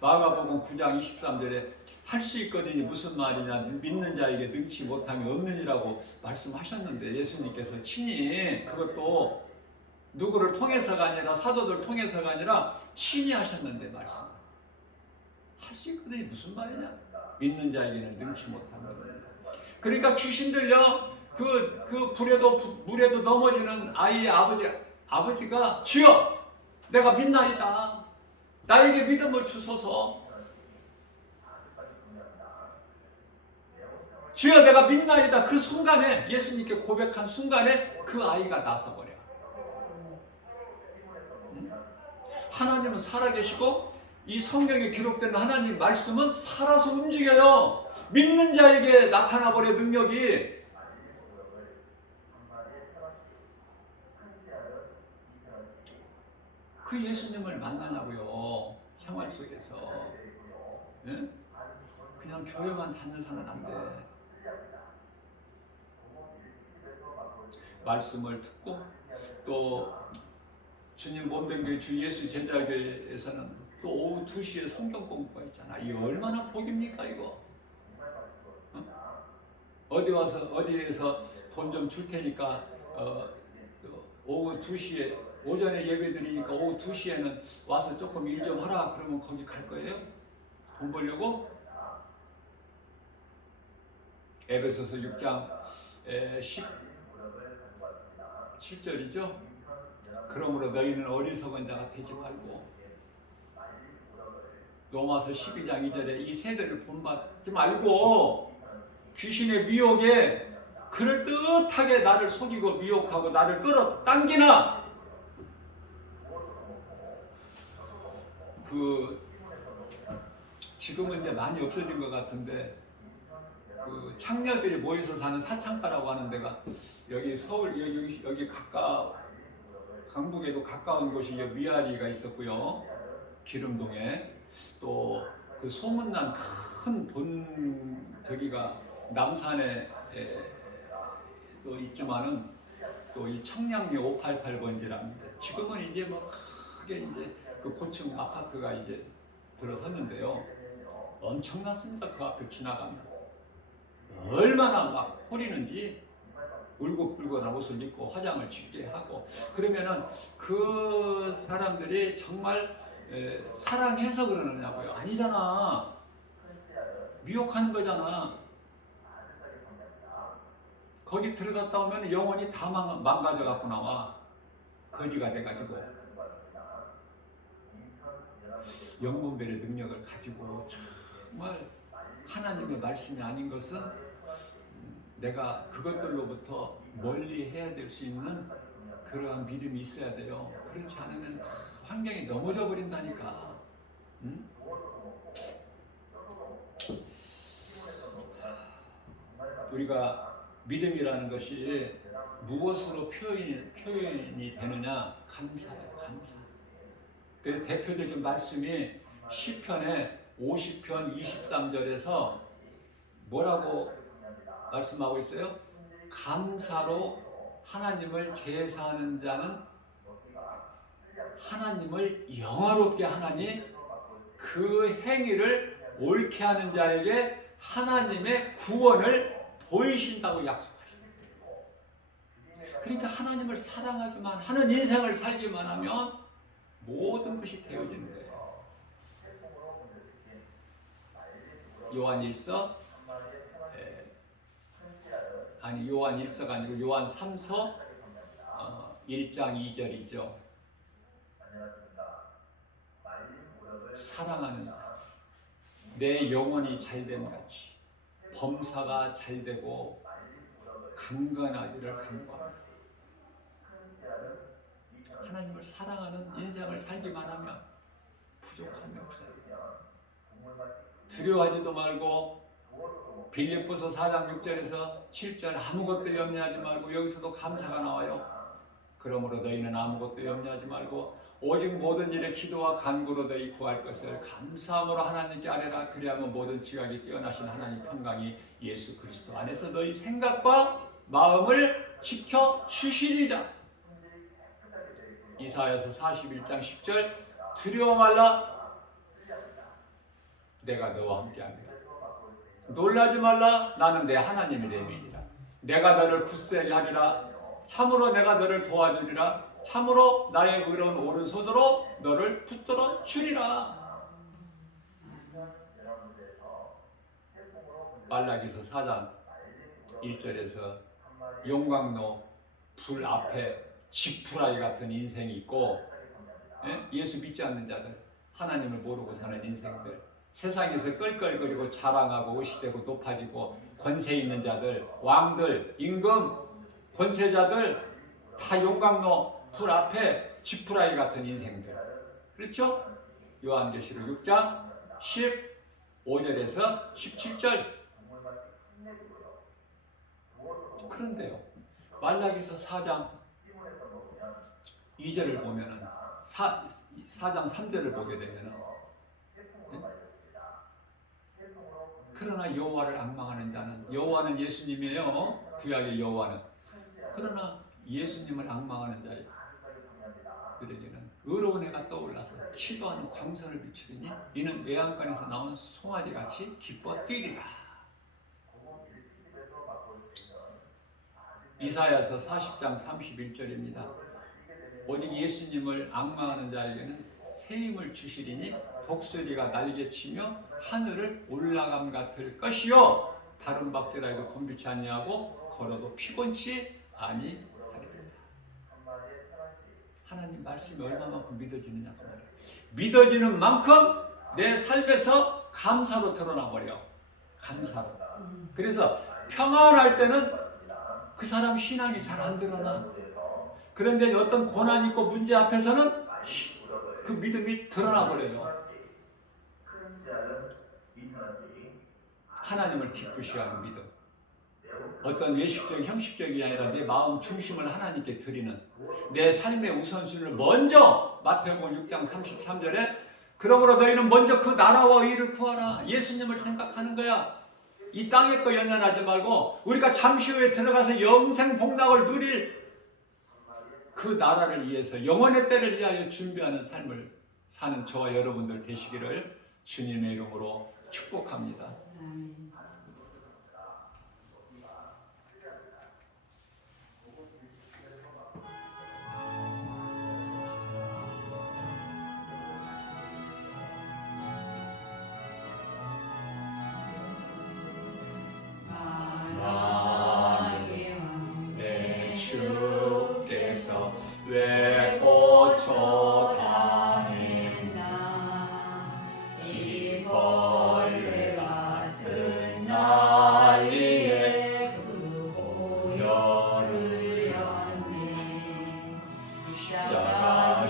마가복음 9장 23절에 할 수 있거든요. 무슨 말이냐? 믿는 자에게 능치 못함이 없느니라고 말씀하셨는데, 예수님께서 친히 그것도 누구를 통해서가 아니라 사도들 통해서가 아니라 친히 하셨는데 말씀. 할 수 있거든요. 무슨 말이냐? 믿는 자에게는 능치 못함이 없느니라. 그러니까 귀신 들려 그 물에도 넘어지는 아이의 아버지가 주여 내가 믿나이다. 나에게 믿음을 주소서. 주여 내가 믿나이다. 그 순간에 예수님께 고백한 순간에 그 아이가 나서버려. 하나님은 살아계시고 이 성경에 기록된 하나님 말씀은 살아서 움직여요. 믿는 자에게 나타나버려 능력이. 그 예수님을 만나냐고요. 생활 속에서. 예? 그냥 교회만 다녀서는 안 돼. 말씀을 듣고 또 주님 몸된 주 예수 제자교회에서는 또 오후 2시에 성경 공부가 있잖아. 이 얼마나 복입니까 이거? 어디에서 돈 좀 줄 테니까 오후 2시에 오전에 예배 드리니까 오후 2시에는 와서 조금 일 좀 하라 그러면 거기 갈 거예요? 돈 벌려고? 에베소서 6장 17절이죠. 그러므로 너희는 어리석은 자가 되지 말고 로마서 12장 2절에 이 세대를 본받지 말고 귀신의 미혹에 그럴듯하게 나를 속이고 미혹하고 나를 끌어당기나 지금은 이제 많이 없어진 것 같은데 창녀들이 모여서 사는 사창가라고 하는 데가 여기 서울 여기 강북에도 가까운 곳이 미아리가 있었고요. 기름동에 또 그 소문난 큰 저기가 남산에 또 있지만은 또 이 청량리 588번지랍니다. 지금은 이제 뭐 크게 이제 그 고층 아파트가 이제 들어섰는데요. 엄청났습니다. 그 앞을 지나가면 얼마나 막 호리는지 울긋불긋한 옷을 입고 화장을 짙게 하고 그러면은 그 사람들이 정말 사랑해서 그러느냐고요? 아니잖아. 미혹하는 거잖아. 거기 들어갔다 오면 영혼이 다 망가져 갖고 나와. 거지가 돼가지고 영분별의 능력을 가지고 정말 하나님의 말씀이 아닌 것은 내가 그것들로부터 멀리 해야 될 수 있는 그러한 믿음이 있어야 돼요. 그렇지 않으면 환경이 넘어져 버린다니까. 응? 우리가 믿음이라는 것이 무엇으로 표현이 되느냐? 감사예요. 감사. 그 대표적인 말씀이 시편의 50편 23절에서 뭐라고 말씀하고 있어요? 감사로 하나님을 제사하는 자는 하나님을 영화롭게 하나니 그 행위를 옳게 하는 자에게 하나님의 구원을 보이신다고 약속하십니다. 그러니까 하나님을 사랑하기만 하는 인생을 살기만 하면 모든 것이 되어지는 거예요. 요한 1서가 아니고 요한 3서 1장 2절이죠. 사랑하는 자, 내 영혼이 잘됨 같이 범사가 잘되고 강건하기를 간구합니다. 하나님을 사랑하는 인생을 살기만 하면 부족함이 없어요. 두려워하지도 말고 빌립보서 4장 6절에서 7절 아무것도 염려하지 말고 여기서도 감사가 나와요. 그러므로 너희는 아무것도 염려하지 말고 오직 모든 일에 기도와 간구로 너희 구할 것을 감사함으로 하나님께 아뢰라. 그리하면 모든 지각이 뛰어나신 하나님 평강이 예수 그리스도 안에서 너희 생각과 마음을 지켜 주시리라. 이사야서 41장 10절 두려워 말라 내가 너와 함께합니다. 놀라지 말라 나는 내 하나님이 됨이니라. 내가 너를 굳세게 하리라. 참으로 내가 너를 도와주리라. 참으로 나의 의로운 오른손으로 너를 붙들어 주리라. 말라기서 4장 1절에서 용광로 불 앞에 지푸라기 같은 인생이 있고 예수 믿지 않는 자들, 하나님을 모르고 사는 인생들, 세상에서 껄껄거리고 자랑하고 의시되고 높아지고 권세 있는 자들, 왕들, 임금, 권세자들 다 용광로 불 앞에 지푸라기 같은 인생들. 그렇죠? 요한계시록 6장 15절에서 17절. 그런데요, 말라기서 4장 2절을 보면은 4장 3절을 보게 되면은 그러나 여호와를 앙망하는 자는, 여호와는 예수님이에요. 구약의 여호와는. 그러나 예수님을 앙망하는 자들에게는 의로운 해가 떠올라서 치도하는 광선을 비추리니 이는 외양간에서 나온 송아지같이 기뻐 뛰리라. 이사야서 40장 31절입니다. 오직 예수님을 앙망하는 자에게는 새 힘을 주시리니 독수리가 날개치며 하늘을 올라감 같을 것이요 다른 박제라도 건비치 아니하고 걸어도 피곤치 아니하리라. 하나님 말씀이 얼마만큼 믿어지느냐 그 말이에요. 믿어지는 만큼 내 삶에서 감사로 드러나 버려. 감사로. 그래서 평안할 때는 그 사람 신앙이 잘 안 드러나. 그런데 어떤 고난 있고 문제 앞에서는 그 믿음이 드러나 버려요. 하나님을 기쁘시게 하는 믿음. 어떤 외식적, 형식적이 아니라 내 마음 중심을 하나님께 드리는, 내 삶의 우선순위를 먼저, 마태복음 6장 33절에 그러므로 너희는 먼저 그 나라와 의를 구하라. 예수님을 생각하는 거야. 이 땅의 거 연연하지 말고 우리가 잠시 후에 들어가서 영생 복락을 누릴 그 나라를 위해서 영원의 때를 위하여 준비하는 삶을 사는 저와 여러분들 되시기를 주님의 이름으로 축복합니다. 주께서 왜 고쳐다 했나 이 벌레 같은 난리에 그 보혈을 였네. 십자가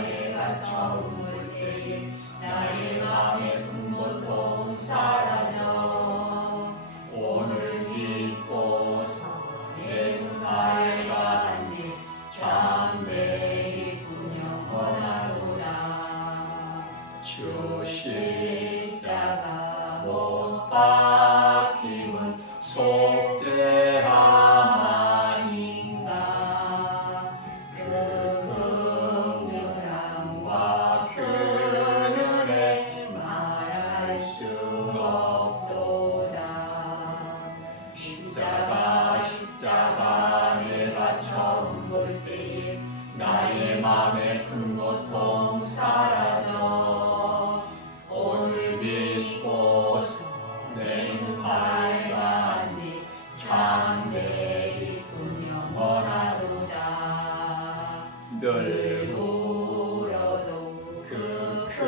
내가 처음 볼 때에 나의 마음의 큰 고통 사라져 오늘 믿고서 밝았네. 참되이 영원하도다. 주 십자가 못 박힘은 속죄함 아닌가. 그 긍휼함과 그 은혜 말할 수 없도다. 십자가 내가 처음 볼 때에 나의 맘에 큰 고통 사라져 오늘 믿고서 내는 밝았니. 참되이 영원하도다. 늘 울어도 그 큰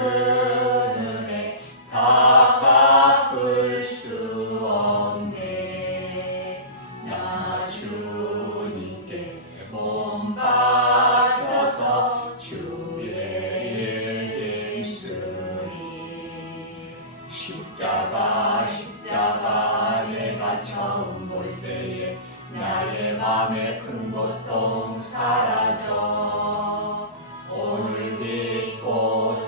은혜 다 갚을 수 없네. 나 주님께 몸 바쳐서 주의 힘쓰리. 십자가 내가 처음 볼 때에 나의 맘에 큰 고통 사라져 오늘 믿고서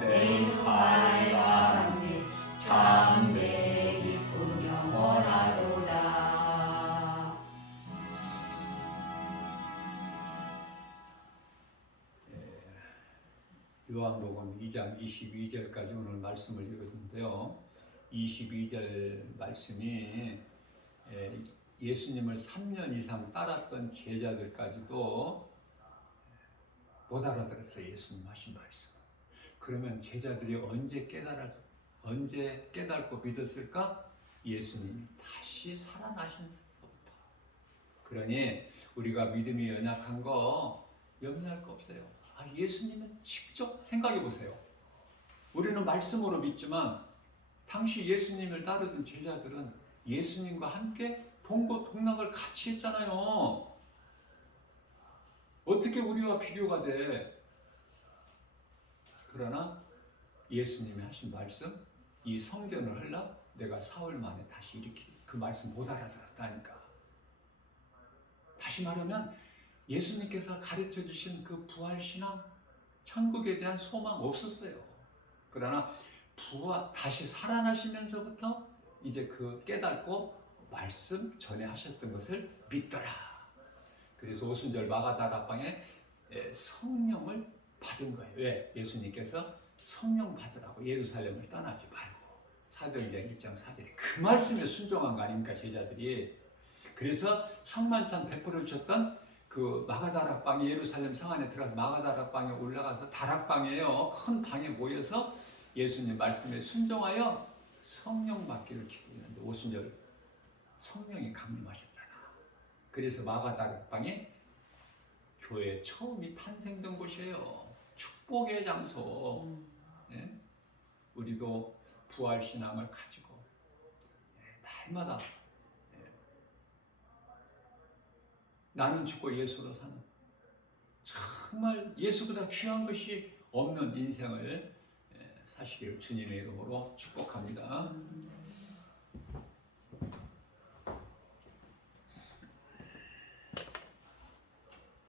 내일 밝았니. 참내 기쁨 영원하도다. 요한복음 2장 22절까지 오늘 말씀을 읽었는데요. 22절 말씀이 예수님을 3년 이상 따랐던 제자들까지도 못 알아들었어요. 예수님 하신 말씀. 그러면 제자들이 언제 깨닫고 믿었을까? 예수님이 다시 살아나신 것부터. 그러니 우리가 믿음이 연약한 거 염려할 거 없어요. 예수님은 직접 생각해 보세요. 우리는 말씀으로 믿지만 당시 예수님을 따르던 제자들은 예수님과 함께 동고동락을 같이 했잖아요. 어떻게 우리와 비교가 돼? 그러나 예수님이 하신 말씀, 이 성전을 헐라 내가 사흘 만에 다시 일으키리. 그 말씀 못 알아들었다니까. 다시 말하면 예수님께서 가르쳐 주신 그 부활신앙, 천국에 대한 소망 없었어요. 그러나 다시 살아나시면서부터 이제 그 깨닫고 말씀 전에 하셨던 것을 믿더라. 그래서 오순절 마가다락방에 성령을 받은 거예요. 왜? 예수님께서 성령 받으라고 예루살렘을 떠나지 말고. 사도행전 1장 4절에 그 말씀에 순종한 거 아닙니까, 제자들이. 그래서 성만찬 베풀어 주셨던 그 마가다락방에, 예루살렘 성 안에 들어가서 마가다락방에 올라가서, 다락방이에요. 큰 방에 모여서 예수님 말씀에 순종하여 성령 받기를 기도했는데, 오순절 성령이 강림하셨잖아. 그래서 마가다락방에 교회 처음이 탄생된 곳이에요. 축복의 장소. 예? 우리도 부활 신앙을 가지고 날마다 나는 죽고 예수로 사는, 정말 예수보다 귀한 것이 없는 인생을 사시기를 주님의 이름으로 축복합니다.